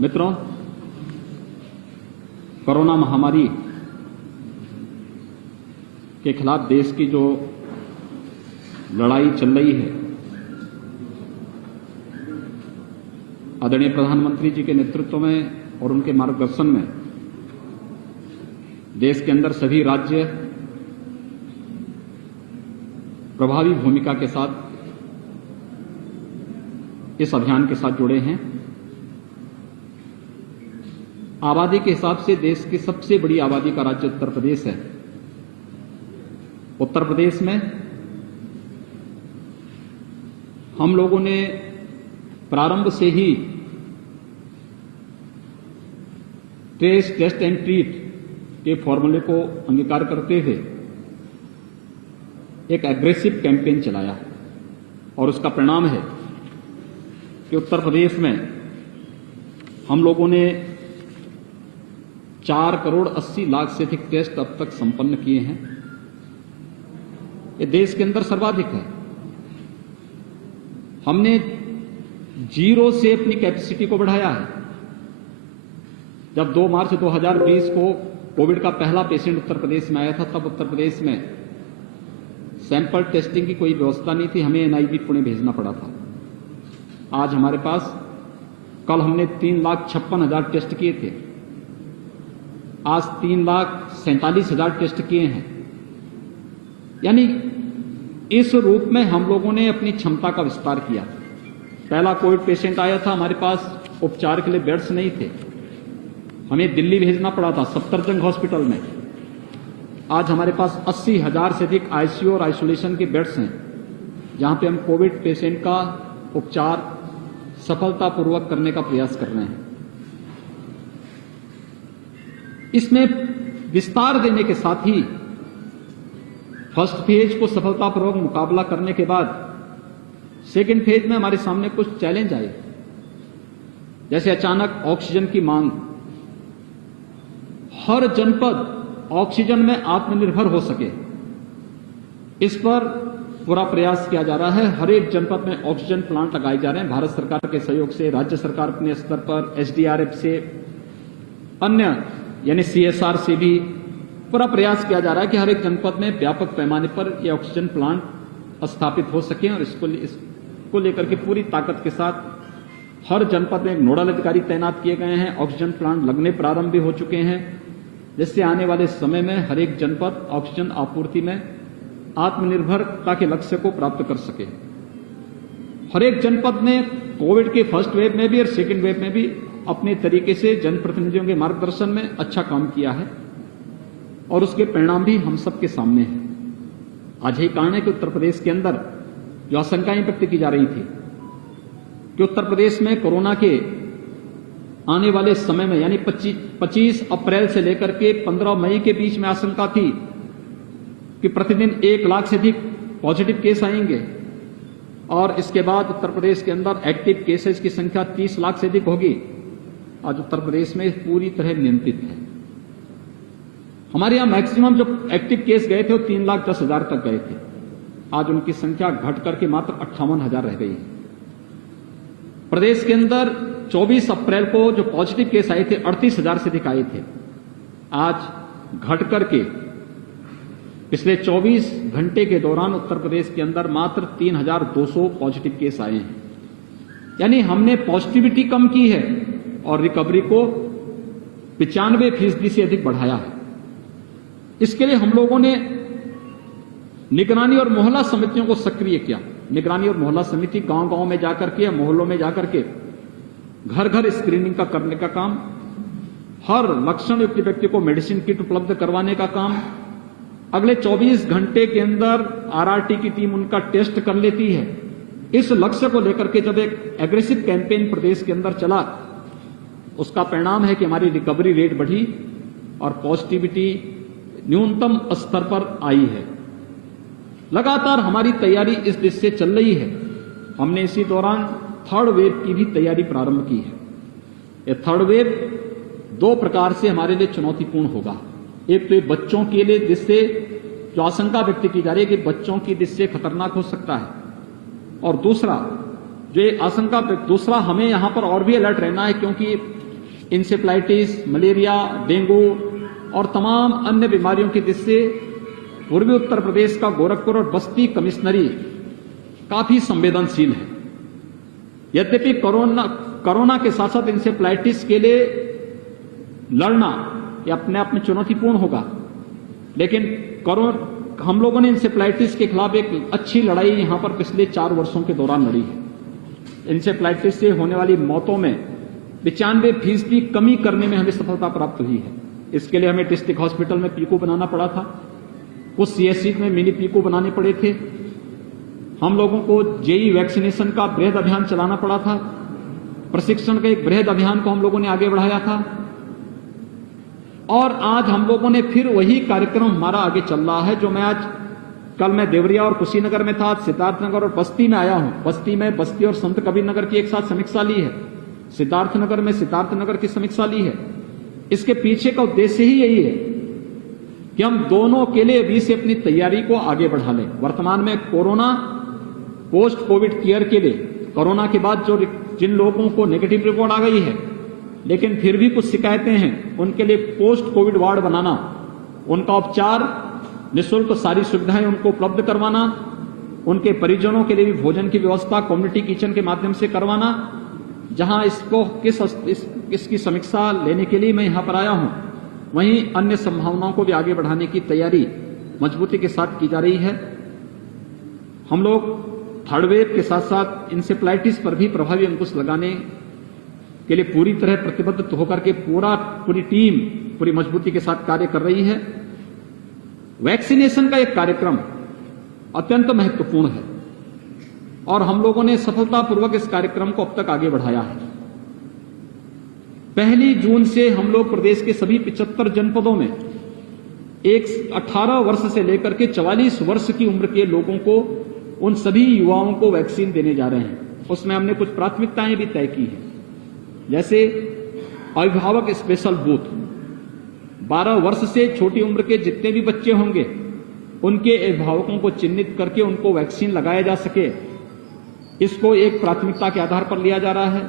मित्रों, कोरोना महामारी के खिलाफ देश की जो लड़ाई चल रही है, आदरणीय प्रधानमंत्री जी के नेतृत्व में और उनके मार्गदर्शन में देश के अंदर सभी राज्य प्रभावी भूमिका के साथ इस अभियान के साथ जुड़े हैं। आबादी के हिसाब से देश की सबसे बड़ी आबादी का राज्य उत्तर प्रदेश है। उत्तर प्रदेश में हम लोगों ने प्रारंभ से ही ट्रेस, टेस्ट एंड ट्रीट के फॉर्मूले को अंगीकार करते हुए एक एग्रेसिव कैंपेन चलाया और उसका परिणाम है कि उत्तर प्रदेश में हम लोगों ने 4,80,00,000 से अधिक टेस्ट अब तक संपन्न किए हैं। ये देश के अंदर सर्वाधिक है। हमने जीरो से अपनी कैपेसिटी को बढ़ाया है। जब 2 मार्च 2020 को कोविड का पहला पेशेंट उत्तर प्रदेश में आया था, तब उत्तर प्रदेश में सैंपल टेस्टिंग की कोई व्यवस्था नहीं थी। हमें एनआईवी पुणे भेजना पड़ा था। आज हमारे पास, कल हमने 3,56,000 टेस्ट किए थे, आज 3,47,000 टेस्ट किए हैं। यानी इस रूप में हम लोगों ने अपनी क्षमता का विस्तार किया। पहला कोविड पेशेंट आया था, हमारे पास उपचार के लिए बेड्स नहीं थे, हमें दिल्ली भेजना पड़ा था सफदरजंग हॉस्पिटल में। आज हमारे पास 80,000 से अधिक आईसीयू और आइसोलेशन के बेड्स हैं, जहां पे हम कोविड पेशेंट का उपचार सफलतापूर्वक करने का प्रयास कर रहे हैं। इसमें विस्तार देने के साथ ही फर्स्ट फेज को सफलतापूर्वक मुकाबला करने के बाद सेकेंड फेज में हमारे सामने कुछ चैलेंज आए, जैसे अचानक ऑक्सीजन की मांग। हर जनपद ऑक्सीजन में आत्मनिर्भर हो सके, इस पर पूरा प्रयास किया जा रहा है। हर एक जनपद में ऑक्सीजन प्लांट लगाए जा रहे हैं। भारत सरकार के सहयोग से, राज्य सरकार अपने स्तर पर, एसडीआरएफ से, अन्य यानी सीएसआर से भी पूरा प्रयास किया जा रहा है कि हर एक जनपद में व्यापक पैमाने पर यह ऑक्सीजन प्लांट स्थापित हो सके। और इसको लेकर के पूरी ताकत के साथ हर जनपद में नोडल अधिकारी तैनात किए गए हैं। ऑक्सीजन प्लांट लगने प्रारंभ भी हो चुके हैं, जिससे आने वाले समय में हर एक जनपद ऑक्सीजन आपूर्ति में आत्मनिर्भरता के लक्ष्य को प्राप्त कर सके। हर एक जनपद ने कोविड के फर्स्ट वेव में भी और सेकेंड वेव में भी अपने तरीके से जनप्रतिनिधियों के मार्गदर्शन में अच्छा काम किया है और उसके परिणाम भी हम सबके सामने हैं। आज यही कारण है कि उत्तर प्रदेश के अंदर जो आशंकाएं व्यक्त की जा रही थी कि उत्तर प्रदेश में कोरोना के आने वाले समय में, यानी 25 अप्रैल से लेकर के 15 मई के बीच में आशंका थी कि प्रतिदिन 1 लाख से अधिक पॉजिटिव केस आएंगे और इसके बाद उत्तर प्रदेश के अंदर एक्टिव केसेस की संख्या 30 लाख से अधिक होगी। आज उत्तर प्रदेश में पूरी तरह नियंत्रित है। हमारे यहां मैक्सिमम जो एक्टिव केस गए थे वो 3,10,000 तक गए थे। आज उनकी संख्या घट करके मात्र 58,000 रह गई है। प्रदेश के अंदर 24 अप्रैल को जो पॉजिटिव केस आए थे 38,000 से अधिक आए थे। आज घट करके पिछले 24 घंटे के दौरान उत्तर प्रदेश के अंदर मात्र 3,200 पॉजिटिव केस आए हैं। यानी हमने पॉजिटिविटी कम की है और रिकवरी को 95% से अधिक बढ़ाया है। इसके लिए हम लोगों ने निगरानी और मोहल्ला समितियों को सक्रिय किया। निगरानी और मोहल्ला समिति गांव-गांव में जाकर के या मोहल्लों में जाकर के घर-घर स्क्रीनिंग का करने का काम, हर लक्षण युक्त व्यक्ति को मेडिसिन किट उपलब्ध करवाने का काम। अगले 24 घंटे के अंदर आरआरटी की टीम उनका टेस्ट कर लेती है। इस लक्ष्य को लेकर के जब एक एग्रेसिव कैंपेन प्रदेश के अंदर चला, उसका परिणाम है कि हमारी रिकवरी रेट बढ़ी और पॉजिटिविटी न्यूनतम स्तर पर आई है। लगातार हमारी तैयारी इस दिशा से चल रही है। हमने इसी दौरान थर्ड वेव की भी तैयारी प्रारंभ की है। यह थर्ड वेव 2 प्रकार से हमारे लिए चुनौतीपूर्ण होगा। एक तो ये बच्चों के लिए, जिससे जो आशंका व्यक्त की जा रही है कि बच्चों की दृष्टि से खतरनाक हो सकता है, और दूसरा जो आशंका, दूसरा हमें यहां पर और भी अलर्ट रहना है, क्योंकि इंसेफ्लाइटिस, मलेरिया, डेंगू और तमाम अन्य बीमारियों की दृष्टि से पूर्वी उत्तर प्रदेश का गोरखपुर और बस्ती कमिश्नरी काफी संवेदनशील है। यद्यपि कोरोना के साथ साथ इंसेफ्लाइटिस के लिए लड़ना यह अपने आप में चुनौतीपूर्ण होगा, लेकिन हम लोगों ने इंसेफ्लाइटिस के खिलाफ एक अच्छी लड़ाई यहां पर पिछले 4 वर्षों के दौरान लड़ी है। इंसेफ्लाइटिस से होने वाली मौतों में 95% कमी करने में हमें सफलता प्राप्त हुई है। इसके लिए हमें डिस्ट्रिक्ट हॉस्पिटल में पीको बनाना पड़ा था, कुछ सीएचसी में मिनी पीको बनाने पड़े थे, हम लोगों को जेई वैक्सीनेशन का बृहद अभियान चलाना पड़ा था, प्रशिक्षण के एक बृहद अभियान को हम लोगों ने आगे बढ़ाया था, और आज हम लोगों ने फिर वही कार्यक्रम हमारा आगे चल रहा है जो कल मैं देवरिया और कुशीनगर में था, आज सिद्धार्थनगर और बस्ती में आया हूं। बस्ती में बस्ती और संत कबीर नगर की एक साथ समीक्षा ली है, सिद्धार्थनगर में सिद्धार्थनगर की समीक्षा ली है। इसके पीछे का उद्देश्य ही यही है कि हम दोनों के लिए अभी से अपनी तैयारी को आगे बढ़ा लें। वर्तमान में कोरोना पोस्ट कोविड केयर के लिए, कोरोना के बाद जिन लोगों को नेगेटिव रिपोर्ट आ गई है लेकिन फिर भी कुछ शिकायतें हैं, उनके लिए पोस्ट कोविड वार्ड बनाना, उनका उपचार, निःशुल्क सारी सुविधाएं उनको उपलब्ध करवाना, उनके परिजनों के लिए भी भोजन की व्यवस्था कम्युनिटी किचन के माध्यम से करवाना। जहां इसकी समीक्षा लेने के लिए मैं यहां पर आया हूं, वहीं अन्य संभावनाओं को भी आगे बढ़ाने की तैयारी मजबूती के साथ की जा रही है। हम लोग थर्ड वेव के साथ साथ इंसेफ्लाइटिस पर भी प्रभावी अंकुश लगाने के लिए पूरी तरह प्रतिबद्ध होकर के पूरी टीम पूरी मजबूती के साथ कार्य कर रही है। वैक्सीनेशन का एक कार्यक्रम अत्यंत महत्वपूर्ण है और हम लोगों ने सफलतापूर्वक इस कार्यक्रम को अब तक आगे बढ़ाया है। 1 जून से हम लोग प्रदेश के सभी 75 जनपदों में 18 वर्ष से लेकर के 44 वर्ष की उम्र के लोगों को, उन सभी युवाओं को वैक्सीन देने जा रहे हैं। उसमें हमने कुछ प्राथमिकताएं भी तय की हैं, जैसे अभिभावक स्पेशल बूथ, 12 वर्ष से छोटी उम्र के जितने भी बच्चे होंगे उनके अभिभावकों को चिन्हित करके उनको वैक्सीन लगाया जा सके, इसको एक प्राथमिकता के आधार पर लिया जा रहा है।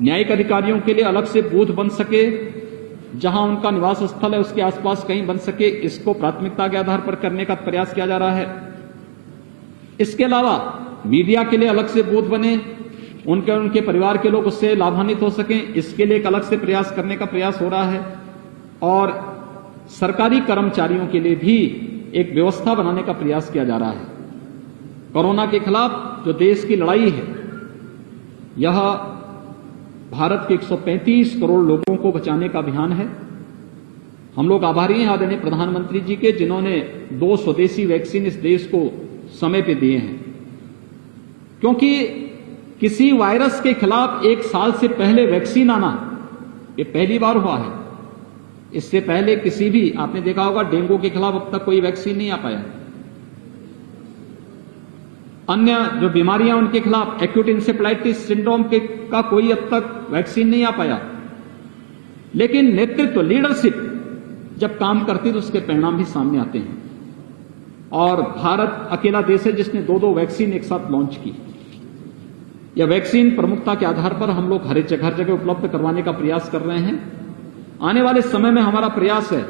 न्यायिक अधिकारियों के लिए अलग से बूथ बन सके, जहां उनका निवास स्थल है उसके आसपास कहीं बन सके, इसको प्राथमिकता के आधार पर करने का प्रयास किया जा रहा है। इसके अलावा मीडिया के लिए अलग से बूथ बने, उनके परिवार के लोग उससे लाभान्वित हो सकें, इसके लिए एक अलग से प्रयास करने का प्रयास हो रहा है। और सरकारी कर्मचारियों के लिए भी एक व्यवस्था बनाने का प्रयास किया जा रहा है। कोरोना के खिलाफ जो देश की लड़ाई है, यह भारत के 135 करोड़ लोगों को बचाने का अभियान है। हम लोग आभारी हैं आदरणीय प्रधानमंत्री जी के, जिन्होंने 2 स्वदेशी वैक्सीन इस देश को समय पे दिए हैं, क्योंकि किसी वायरस के खिलाफ 1 साल से पहले वैक्सीन आना ये पहली बार हुआ है। इससे पहले किसी भी, आपने देखा होगा डेंगू के खिलाफ अब तक कोई वैक्सीन नहीं आ पाया। अन्य जो बीमारियां उनके खिलाफ एक्यूट इंसेफ्लाइटिस सिंड्रोम का कोई अब तक वैक्सीन नहीं आ पाया। लेकिन नेतृत्व, लीडरशिप जब काम करती तो उसके परिणाम भी सामने आते हैं। और भारत अकेला देश है जिसने 2-2 वैक्सीन एक साथ लॉन्च की। यह वैक्सीन प्रमुखता के आधार पर हम लोग हर जगह उपलब्ध करवाने का प्रयास कर रहे हैं। आने वाले समय में हमारा प्रयास है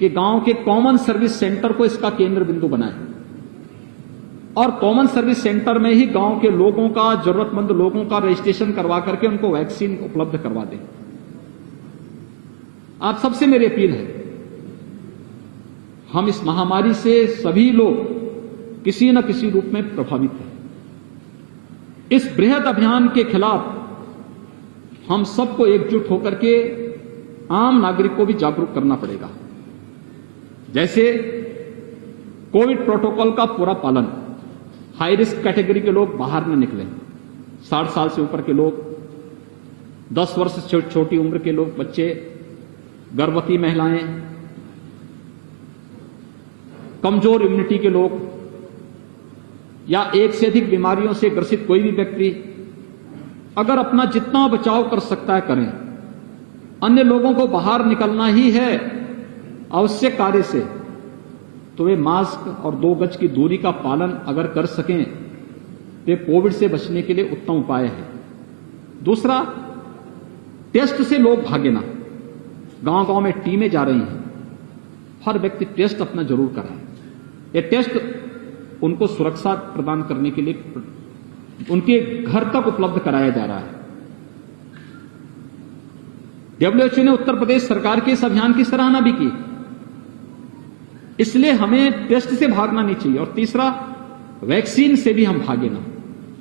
कि गांव के कॉमन सर्विस सेंटर को इसका केंद्र बिंदु बनाएं और कॉमन सर्विस सेंटर में ही गांव के लोगों का, जरूरतमंद लोगों का रजिस्ट्रेशन करवा करके उनको वैक्सीन उपलब्ध करवा दें। आप सबसे मेरी अपील है, हम इस महामारी से सभी लोग किसी न किसी रूप में प्रभावित हैं। इस बृहद अभियान के खिलाफ हम सबको एकजुट होकर के आम नागरिक को भी जागरूक करना पड़ेगा। जैसे कोविड प्रोटोकॉल का पूरा पालन, हाई रिस्क कैटेगरी के लोग बाहर न निकलें, 60 साल से ऊपर के लोग, 10 वर्ष से छोटी उम्र के लोग, बच्चे, गर्भवती महिलाएं, कमजोर इम्यूनिटी के लोग या एक से अधिक बीमारियों से ग्रसित कोई भी व्यक्ति अगर अपना जितना बचाव कर सकता है करें। अन्य लोगों को बाहर निकलना ही है आवश्यक कार्य से, तो वे मास्क और 2 गज की दूरी का पालन अगर कर सकें तो कोविड से बचने के लिए उत्तम उपाय है। दूसरा, टेस्ट से लोग भागे ना। गांव गांव में टीमें जा रही हैं, हर व्यक्ति टेस्ट अपना जरूर कराए। ये टेस्ट उनको सुरक्षा प्रदान करने के लिए उनके घर तक उपलब्ध कराया जा रहा है। WHO ने उत्तर प्रदेश सरकार के इस अभियान की सराहना भी की। इसलिए हमें टेस्ट से भागना नहीं चाहिए। और तीसरा, वैक्सीन से भी हम भागे ना।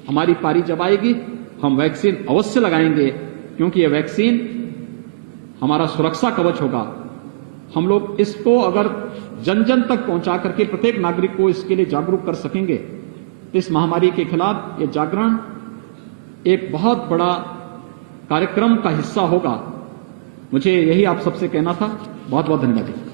हमारी पारी जब आएगी हम वैक्सीन अवश्य लगाएंगे, क्योंकि यह वैक्सीन हमारा सुरक्षा कवच होगा। हम लोग इसको अगर जन जन तक पहुंचा करके प्रत्येक नागरिक को इसके लिए जागरूक कर सकेंगे तो इस महामारी के खिलाफ ये जागरण एक बहुत बड़ा कार्यक्रम का हिस्सा होगा। मुझे यही आप सबसे कहना था। बहुत बहुत धन्यवाद।